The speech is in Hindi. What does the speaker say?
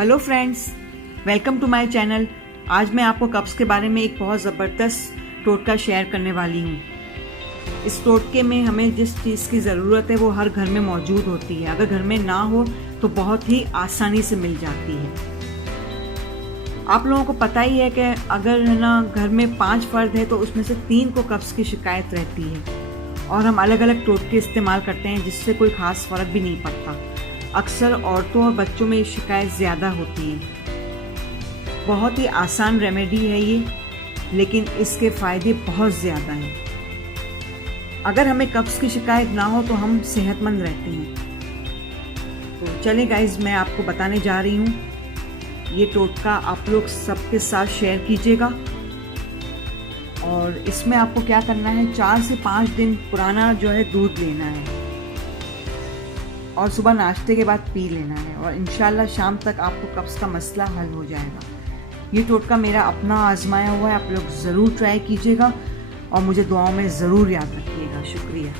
Hello friends, welcome to my channel. आज मैं आपको कब्ज़ के बारे में एक बहुत ज़बरदस्त टोटका शेयर करने वाली हूँ। इस टोटके में हमें जिस चीज़ की ज़रूरत है वो हर घर में मौजूद होती है। अगर घर में ना हो तो बहुत ही आसानी से मिल जाती है। आप लोगों को पता ही है कि अगर है ना घर में 5 फर्द है तो उसमें से 3 को कब्ज़ की शिकायत रहती है और हम अलग अलग टोटके इस्तेमाल करते हैं जिससे कोई ख़ास फ़र्क भी नहीं पड़ता। अक्सर औरतों और बच्चों में शिकायत ज़्यादा होती है। बहुत ही आसान रेमेडी है ये, लेकिन इसके फ़ायदे बहुत ज़्यादा हैं। अगर हमें कब्ज़ की शिकायत ना हो तो हम सेहतमंद रहते हैं। तो चलें गाइस, मैं आपको बताने जा रही हूँ। ये टोटका आप लोग सबके साथ शेयर कीजिएगा। और इसमें आपको क्या करना है, 4 से 5 दिन पुराना जो है दूध लेना है और सुबह नाश्ते के बाद पी लेना है और इंशाल्लाह शाम तक आपको कब्ज़ का मसला हल हो जाएगा। ये टोटका मेरा अपना आजमाया हुआ है, आप लोग ज़रूर ट्राई कीजिएगा और मुझे दुआओं में ज़रूर याद रखिएगा। शुक्रिया।